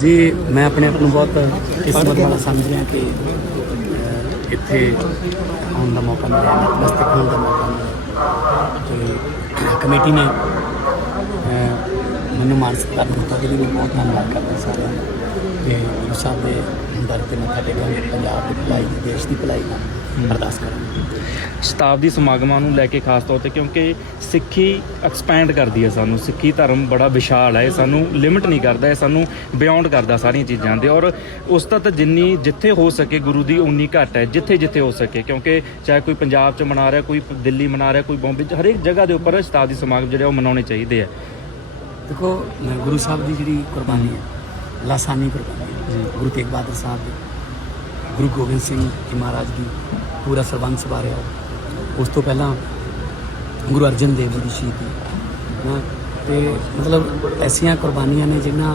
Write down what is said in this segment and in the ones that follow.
ਜੀ, ਮੈਂ ਆਪਣੇ ਆਪ ਨੂੰ ਬਹੁਤ ਕਿਸਮਤ ਵਾਲਾ ਸਮਝ ਰਿਹਾ ਕਿ ਇੱਥੇ ਆਉਣ ਦਾ ਮੌਕਾ ਮਿਲਿਆ, ਨਤਮਸਤਕ ਹੋਣ ਦਾ ਮੌਕਾ ਮਿਲਿਆ। ਤੇ ਕਮੇਟੀ ਨੇ ਮੈਨੂੰ ਮਾਨ ਸਤਿਕਾਰ ਦਿੱਤਾ ਜਿਹਦੇ ਬਹੁਤ ਧੰਨਵਾਦ ਕਰਦਾ ਸਾਰਿਆਂ ਦਾ। ਤੇ ਗੁਰੂ ਸਾਹਿਬ ਦੇ ਦਰ ਤੇ ਮੱਥਾ ਟੇਕਾਂਗੇ ਪੰਜਾਬ ਦੀ ਭਲਾਈ ਦੇਸ਼ ਦੀ ਭਲਾਈ ਦਾ ਅਰਦਾਸ ਕਰਾਂਗੇ। ਸ਼ਤਾਬਦੀ ਸਮਾਗਮਾਂ ਨੂੰ ਲੈ ਕੇ ਖਾਸ ਤੌਰ ਤੇ ਕਿਉਂਕਿ ਸਿੱਖੀ ਐਕਸਪੈਂਡ ਕਰਦੀ ਹੈ ਸਾਨੂੰ ਸਿੱਖੀ ਧਰਮ ਬੜਾ ਵਿਸ਼ਾਲ ਹੈ ਸਾਨੂੰ ਲਿਮਿਟ ਨਹੀਂ ਕਰਦਾ ਇਹ ਸਾਨੂੰ ਬਿਯੋਂਡ ਕਰਦਾ ਸਾਰੀਆਂ ਚੀਜ਼ਾਂ ਦੇ ਔਰ ਉਸ ਤੱਕ ਜਿੰਨੀ ਜਿੱਥੇ ਹੋ ਸਕੇ ਗੁਰੂ ਦੀ ਉਨੀ ਘੱਟ ਹੈ ਜਿੱਥੇ ਜਿੱਥੇ ਹੋ ਸਕੇ ਕਿਉਂਕਿ ਚਾਹੇ ਕੋਈ ਪੰਜਾਬ 'ਚ ਮਨਾ ਰਿਹਾ ਕੋਈ ਦਿੱਲੀ ਮਨਾ ਰਿਹਾ ਕੋਈ ਬੰਬੇ 'ਚ ਹਰੇਕ ਜਗ੍ਹਾ ਦੇ ਉੱਪਰ ਸ਼ਤਾਬਦੀ ਸਮਾਗਮ ਜਿਹੜੇ ਉਹ ਮਨਾਉਣੇ ਚਾਹੀਦੇ ਆ। ਦੇਖੋ ਗੁਰੂ ਸਾਹਿਬ ਦੀ ਜਿਹੜੀ ਕੁਰਬਾਨੀ ਹੈ ਲਾਸਾਨੀ ਹੈ ਗੁਰੂ ਤੇਗ ਬਹਾਦਰ ਸਾਹਿਬ ਦੀ ਗੁਰੂ ਗੋਬਿੰਦ ਸਿੰਘ ਜੀ ਮਹਾਰਾਜ ਦੀ ਪੂਰਾ ਸਰਬੰਸ ਵਾਰਿਆ ਉਸ ਤੋਂ ਪਹਿਲਾਂ ਗੁਰੂ ਅਰਜਨ ਦੇਵ ਜੀ ਦੀ ਸ਼ਹੀਦੀ ਨਾ ਤੇ ਮਤਲਬ ਐਸੀਆਂ ਕੁਰਬਾਨੀਆਂ ਨੇ ਜਿਨ੍ਹਾਂ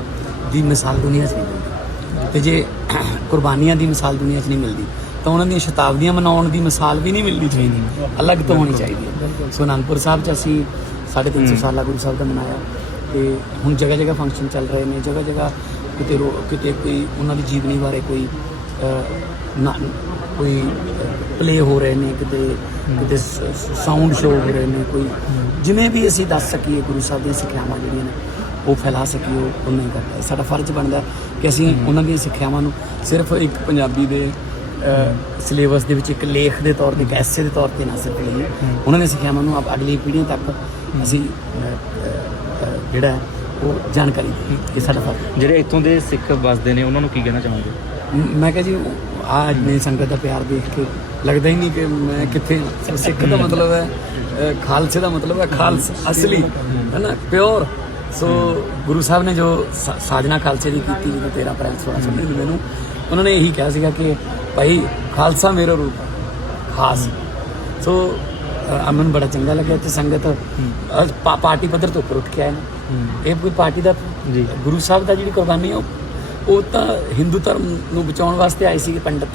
ਦੀ ਮਿਸਾਲ ਦੁਨੀਆ 'ਚ ਨਹੀਂ ਮਿਲਦੀ ਤੇ ਜੇ ਕੁਰਬਾਨੀਆਂ ਦੀ ਮਿਸਾਲ ਦੁਨੀਆ 'ਚ ਨਹੀਂ ਮਿਲਦੀ ਤਾਂ ਉਹਨਾਂ ਦੀਆਂ ਸ਼ਤਾਬਦੀਆਂ ਮਨਾਉਣ ਦੀ ਮਿਸਾਲ ਵੀ ਨਹੀਂ ਮਿਲਣੀ ਚਾਹੀਦੀ ਅਲੱਗ ਤੋਂ ਹੋਣੀ ਚਾਹੀਦੀ ਹੈ ਸੋ ਅਨੰਦਪੁਰ ਸਾਹਿਬ 'ਚ ਅਸੀਂ 350 ਸਾਲਾ ਗੁਰੂ ਸਾਹਿਬ ਦਾ ਮਨਾਇਆ ਤੇ ਹੁਣ ਜਗ੍ਹਾ ਜਗ੍ਹਾ ਫੰਕਸ਼ਨ ਚੱਲ ਰਹੇ ਨੇ ਜਗ੍ਹਾ ਜਗ੍ਹਾ ਕਿਤੇ ਰੋ- ਕਿਤੇ ਕੋਈ ਉਹਨਾਂ ਦੀ ਜੀਵਨੀ ਬਾਰੇ ਕੋਈ ਅਹ, ਨਾ ਕੋਈ ਪਲੇ ਹੋ ਰਹੇ ਨੇ ਕਿਤੇ ਕਿਤੇ ਸਾਊਂਡ ਸ਼ੋ ਹੋ ਰਹੇ ਨੇ ਕੋਈ ਜਿਵੇਂ ਵੀ ਅਸੀਂ ਦੱਸ ਸਕੀਏ ਗੁਰੂ ਸਾਹਿਬ ਦੀਆਂ ਸਿੱਖਿਆਵਾਂ ਜਿਹੜੀਆਂ ਨੇ ਉਹ ਫੈਲਾ ਸਕੀਏ ਉਹ ਉਹ ਨਹੀਂ ਕਰਦਾ ਸਾਡਾ ਫਰਜ਼ ਬਣਦਾ ਕਿ ਅਸੀਂ ਉਹਨਾਂ ਦੀਆਂ ਸਿੱਖਿਆਵਾਂ ਨੂੰ ਸਿਰਫ ਇੱਕ ਪੰਜਾਬੀ ਦੇ ਸਿਲੇਬਸ ਦੇ ਵਿੱਚ ਇੱਕ ਲੇਖ ਦੇ ਤੌਰ ਤੇ ਇੱਕ ਐਸੇ ਦੇ ਤੌਰ ਤੇ ਨਾ ਸਿਰਫ ਲਈਏ। ਉਹਨਾਂ ਦੀਆਂ ਸਿੱਖਿਆਵਾਂ ਨੂੰ ਆਪ ਅਗਲੀ ਪੀੜ੍ਹੀਆਂ ਤੱਕ ਅਸੀਂ ਅਹ, ਅਹ, ਅਹ, ਜਿਹੜਾ ਹੈ ਉਹ ਜਾਣਕਾਰੀ ਇਹ ਸਾਡਾ ਫਰਜ਼। ਜਿਹੜੇ ਇੱਥੋਂ ਦੇ ਸਿੱਖ ਵਸਦੇ ਨੇ ਉਹਨਾਂ ਨੂੰ ਕੀ ਕਹਿਣਾ ਚਾਹੋਗੇ? ਮ- ਕਿਹਾ ਜੀ ਆਜ ਨੇ ਸੰਗਤ ਦਾ ਪਿਆਰ ਦੇਖ ਕੇ ਲੱਗਦਾ ਹੀ ਨਹੀਂ ਕਿ ਮੈਂ ਕਿੱਥੇ ਹਾਂ। ਸਿੱਖ ਦਾ ਮਤਲਬ ਹੈ ਖਾਲਸੇ ਦਾ ਮਤਲਬ ਹੈ ਖਾਲਸ ਅਸਲੀ ਹੈ ਨਾ ਪਿਓਰ। ਸੋ ਗੁਰੂ ਸਾਹਿਬ ਨੇ ਜੋ ਸਾ- ਸਾਜਨਾ ਖਾਲਸੇ ਦੀ ਕੀਤੀ ਜਦੋਂ 13 ਅਪ੍ਰੈਲ 1699 ਨੂੰ ਉਹਨਾਂ ਨੇ ਇਹੀ ਕਿਹਾ ਸੀਗਾ ਕਿ ਭਾਈ ਖਾਲਸਾ ਮੇਰਾ ਰੂਪ ਹੈ ਖਾਸ। ਸੋ ਅਹ, ਮੈਨੂੰ ਬੜਾ ਚੰਗਾ ਲੱਗਿਆ ਤੇ ਸੰਗਤ ਪਾ- ਪਾਰਟੀ ਪੱਧਰ ਤੋਂ ਉੱਪਰ ਉੱਠ ਕੇ ਆਏ ਨੇ। ਇਹ ਕੋਈ ਪਾਰਟੀ ਦਾ ਜੀ। ਗੁਰੂ ਸਾਹਿਬ ਦਾ ਜਿਹੜੀ ਕੁਰਬਾਨੀ ਹੈ ਉਹ ਉਹ ਤਾਂ ਹਿੰਦੂ ਧਰਮ ਨੂੰ ਬਚਾਉਣ ਵਾਸਤੇ ਆਏ ਸੀ ਪੰਡਤ।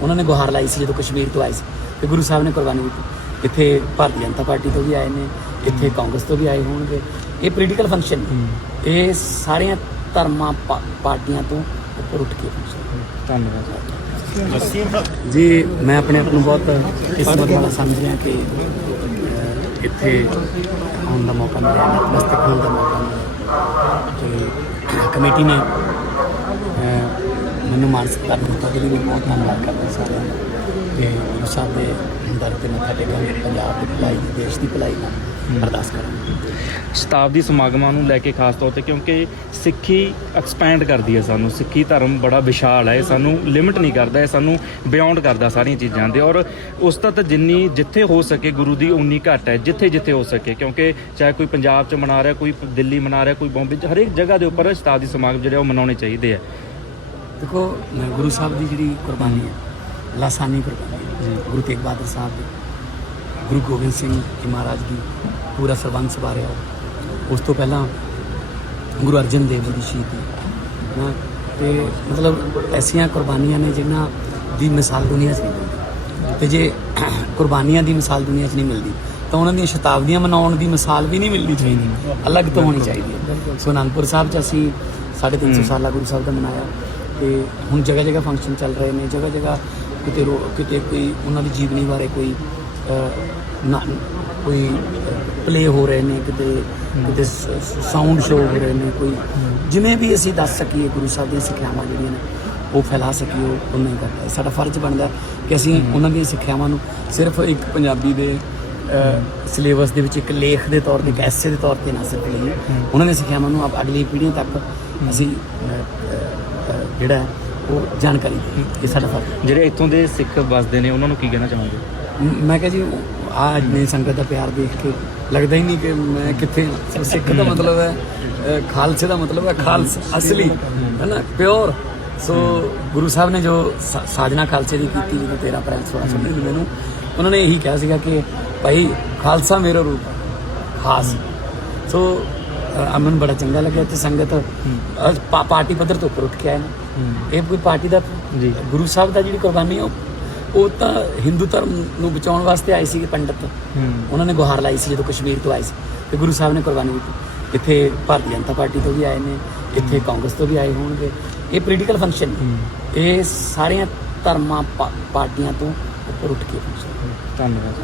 ਉਹਨਾਂ ਨੇ ਗੁਹਾਰ ਲਾਈ ਸੀ ਜਦੋਂ ਕਸ਼ਮੀਰ ਤੋਂ ਆਏ ਸੀ। ਤੇ ਗੁਰੂ ਸਾਹਿਬ ਨੇ ਕੁਰਬਾਨੀ ਦਿੱਤੀ। ਇੱਥੇ ਭਾਰਤੀ ਜਨਤਾ ਪਾਰਟੀ ਤੋਂ ਵੀ ਆਏ ਨੇ ਇੱਥੇ ਕਾਂਗਰਸ ਤੋਂ ਵੀ ਆਏ ਹੋਣਗੇ। ਇਹ ਪੋਲੀਟੀਕਲ ਫੰਕਸ਼ਨ ਇਹ ਸਾਰੀਆਂ ਧਰਮਾਂ ਪਾ- ਪਾਰਟੀਆਂ ਤੋਂ ਉੱਪਰ ਉੱਠ ਕੇ ਧੰਨਵਾਦ। ਜੀ, ਮੈਂ ਆਪਣੇ ਆਪ ਨੂੰ ਬਹੁਤ ਕਿਸਮਤ ਵਾਲਾ ਸਮਝ ਰਿਹਾ ਕਿ ਇੱਥੇ ਆਉਣ ਦਾ ਮੌਕਾ ਮਿਲਿਆ, ਨਤਮਸਤਕ ਹੋਣ ਦਾ ਮੌਕਾ ਮਿਲਿਆ। ਤੇ ਕਮੇਟੀ ਨੇ ਮੈਨੂੰ ਮਾਨ ਸਤਿਕਾਰ ਦਿੱਤਾ ਜਿਹਦੇ ਬਹੁਤ ਧੰਨਵਾਦ ਕਰਦਾ ਸਾਰਿਆਂ ਦਾ। ਤੇ ਗੁਰੂ ਸਾਹਿਬ ਦੇ ਦਰ ਤੇ ਮੱਥਾ ਟੇਕਾਂਗੇ, ਪੰਜਾਬ ਦੀ ਭਲਾਈ, ਦੇਸ਼ ਦੀ ਭਲਾਈ ਦਾ ਅਰਦਾਸ ਕਰਾਂਗੇ। ਸ਼ਤਾਬਦੀ ਸਮਾਗਮਾਂ ਨੂੰ ਲੈ ਕੇ ਖਾਸ ਤੌਰ ਤੇ ਕਿਉਂਕਿ ਸਿੱਖੀ ਐਕਸਪੈਂਡ ਕਰਦੀ ਹੈ ਸਾਨੂੰ ਸਿੱਖੀ ਧਰਮ ਬੜਾ ਵਿਸ਼ਾਲ ਹੈ ਸਾਨੂੰ ਲਿਮਿਟ ਨਹੀਂ ਕਰਦਾ ਇਹ ਸਾਨੂੰ ਬਿਯੋਂਡ ਕਰਦਾ ਸਾਰੀਆਂ ਚੀਜ਼ਾਂ ਦੇ ਔਰ ਉਸ ਤੱਕ ਜਿੰਨੀ ਜਿੱਥੇ ਹੋ ਸਕੇ ਗੁਰੂ ਦੀ ਉਨੀ ਘੱਟ ਹੈ ਜਿੱਥੇ ਜਿੱਥੇ ਹੋ ਸਕੇ ਕਿਉਂਕਿ ਚਾਹੇ ਕੋਈ ਪੰਜਾਬ 'ਚ ਮਨਾ ਰਿਹਾ ਕੋਈ ਦਿੱਲੀ ਮਨਾ ਰਿਹਾ ਕੋਈ ਬੰਬੇ 'ਚ ਹਰੇਕ ਜਗ੍ਹਾ ਦੇ ਉੱਪਰ ਸ਼ਤਾਬਦੀ ਸਮਾਗਮ ਜਿਹੜੇ ਉਹ ਮਨਾਉਣੇ ਚਾਹੀਦੇ ਆ। ਦੇਖੋ ਗੁਰੂ ਸਾਹਿਬ ਦੀ ਜਿਹੜੀ ਕੁਰਬਾਨੀ ਹੈ ਲਾਸਾਨੀ ਕੁਰਬਾਨੀ ਗੁਰੂ ਤੇਗ ਬਹਾਦਰ ਸਾਹਿਬ ਦੀ ਗੁਰੂ ਗੋਬਿੰਦ ਸਿੰਘ ਜੀ ਮਹਾਰਾਜ ਦੀ ਪੂਰਾ ਸਰਬੰਸ ਵਾਰਿਆ। ਉਸ ਤੋਂ ਪਹਿਲਾਂ ਗੁਰੂ ਅਰਜਨ ਦੇਵ ਜੀ ਦੀ ਸ਼ਹੀਦੀ। ਨਾ ਤੇ ਮਤਲਬ ਐਸੀਆਂ ਕੁਰਬਾਨੀਆਂ ਨੇ ਜਿਨ੍ਹਾਂ ਦੀ ਮਿਸਾਲ ਦੁਨੀਆ 'ਚ ਨਹੀਂ ਮਿਲਦੀ। ਤੇ ਜੇ ਕੁਰਬਾਨੀਆਂ ਦੀ ਮਿਸਾਲ ਦੁਨੀਆ 'ਚ ਨਹੀਂ ਮਿਲਦੀ ਤਾਂ ਉਹਨਾਂ ਦੀਆਂ ਸ਼ਤਾਬਦੀਆਂ ਮਨਾਉਣ ਦੀ ਮਿਸਾਲ ਵੀ ਨਹੀਂ ਮਿਲਣੀ ਚਾਹੀਦੀ ਅਲੱਗ ਤੋਂ ਹੋਣੀ ਚਾਹੀਦੀ ਹੈ। ਸੋ ਅਨੰਦਪੁਰ ਸਾਹਿਬ 'ਚ ਅਸੀਂ 350 ਸਾਲਾ ਗੁਰੂ ਸਾਹਿਬ ਦਾ ਮਨਾਇਆ। ਤੇ ਹੁਣ ਜਗ੍ਹਾ ਜਗ੍ਹਾ ਫੰਕਸ਼ਨ ਚੱਲ ਰਹੇ ਨੇ। ਜਗ੍ਹਾ ਜਗ੍ਹਾ ਕਿਤੇ ਰੋ- ਕਿਤੇ ਕੋਈ ਉਹਨਾਂ ਦੀ ਜੀਵਨੀ ਬਾਰੇ ਕੋਈ ਨਾ, ਕੋਈ ਪਲੇ ਹੋ ਰਹੇ ਨੇ, ਕਿਤੇ ਕਿਤੇ ਸਾਊਂਡ ਸ਼ੋਅ ਹੋ ਰਹੇ ਨੇ, ਕੋਈ ਜਿਵੇਂ ਵੀ ਅਸੀਂ ਦੱਸ ਸਕੀਏ, ਗੁਰੂ ਸਾਹਿਬ ਦੀਆਂ ਸਿੱਖਿਆਵਾਂ ਜਿਹੜੀਆਂ ਨੇ, ਉਹ ਫੈਲਾ ਸਕੀਏ ਉਹ ਨਹੀਂ ਕਰਦਾ ਸਾਡਾ ਫਰਜ਼ ਬਣਦਾ ਕਿ ਅਸੀਂ ਉਹਨਾਂ ਦੀਆਂ ਸਿੱਖਿਆਵਾਂ ਨੂੰ ਸਿਰਫ ਇੱਕ ਪੰਜਾਬੀ ਦੇ ਸਿਲੇਬਸ ਦੇ ਵਿੱਚ ਇੱਕ ਲੇਖ ਦੇ ਤੌਰ ਤੇ, ਇੱਕ ਐਸੇ ਦੇ ਤੌਰ ਤੇ ਨਾ ਸਿਰਫ ਲਈਏ। ਉਹਨਾਂ ਦੀਆਂ ਸਿੱਖਿਆਵਾਂ ਨੂੰ ਆਪ ਅਗਲੀ ਪੀੜ੍ਹੀਆਂ ਤੱਕ ਅਸੀਂ ਜਿਹੜਾ ਉਹ ਜਾਣਕਾਰੀ ਦੇਈਏ ਇਹ ਸਾਡਾ ਫਰਜ਼ ਜਿਹੜੇ ਇੱਥੋਂ ਦੇ ਸਿੱਖ ਵਸਦੇ ਨੇ, ਉਹਨਾਂ ਨੂੰ ਕੀ ਕਹਿਣਾ ਚਾਹੋਗੇ? ਮ- ਕਿਹਾ ਜੀ ਆਜ ਨੇ ਸੰਗਤ ਦਾ ਪਿਆਰ ਦੇਖ ਕੇ ਲੱਗਦਾ ਹੀ ਨਹੀਂ ਕਿ ਮੈਂ ਕਿੱਥੇ ਹਾਂ। ਸਿੱਖ ਦਾ ਮਤਲਬ ਹੈ ਖਾਲਸੇ ਦਾ ਮਤਲਬ ਹੈ ਖਾਲਸ ਅਸਲੀ ਹੈ ਨਾ ਪਿਓਰ। ਸੋ ਗੁਰੂ ਸਾਹਿਬ ਨੇ ਜੋ ਸਾ- ਸਾਜਨਾ ਖਾਲਸੇ ਦੀ ਕੀਤੀ ਜਦੋਂ 13 ਅਪ੍ਰੈਲ 1699 ਨੂੰ ਉਹਨਾਂ ਨੇ ਇਹੀ ਕਿਹਾ ਸੀਗਾ ਕਿ ਭਾਈ ਖਾਲਸਾ ਮੇਰਾ ਰੂਪ ਹੈ ਖਾਸ। ਸੋ ਅਹ, ਮੈਨੂੰ ਬੜਾ ਚੰਗਾ ਲੱਗਿਆ ਤੇ ਸੰਗਤ ਅੱਜ ਪਾ- ਪਾਰਟੀ ਪੱਧਰ ਤੋਂ ਉੱਪਰ ਉੱਠ ਕੇ ਆਏ ਨੇ। ਇਹ ਕੋਈ ਪਾਰਟੀ ਦਾ ਜੀ। ਗੁਰੂ ਸਾਹਿਬ ਦਾ ਜਿਹੜੀ ਕੁਰਬਾਨੀ ਹੈ ਉਹ ਉਹ ਤਾਂ ਹਿੰਦੂ ਧਰਮ ਨੂੰ ਬਚਾਉਣ ਵਾਸਤੇ ਆਏ ਸੀ ਪੰਡਤ। ਉਹਨਾਂ ਨੇ ਗੁਹਾਰ ਲਾਈ ਸੀ ਜਦੋਂ ਕਸ਼ਮੀਰ ਤੋਂ ਆਏ ਸੀ। ਤੇ ਗੁਰੂ ਸਾਹਿਬ ਨੇ ਕੁਰਬਾਨੀ ਦਿੱਤੀ। ਇੱਥੇ ਭਾਰਤੀ ਜਨਤਾ ਪਾਰਟੀ ਤੋਂ ਵੀ ਆਏ ਨੇ ਇੱਥੇ ਕਾਂਗਰਸ ਤੋਂ ਵੀ ਆਏ ਹੋਣਗੇ। ਇਹ ਪੋਲੀਟੀਕਲ ਫੰਕਸ਼ਨ ਇਹ ਸਾਰੀਆਂ ਧਰਮਾਂ ਪਾਰਟੀਆਂ ਤੋਂ ਉੱਪਰ ਉੱਠ ਕੇ ਫੰਕਸ਼ਨ ਧੰਨਵਾਦ।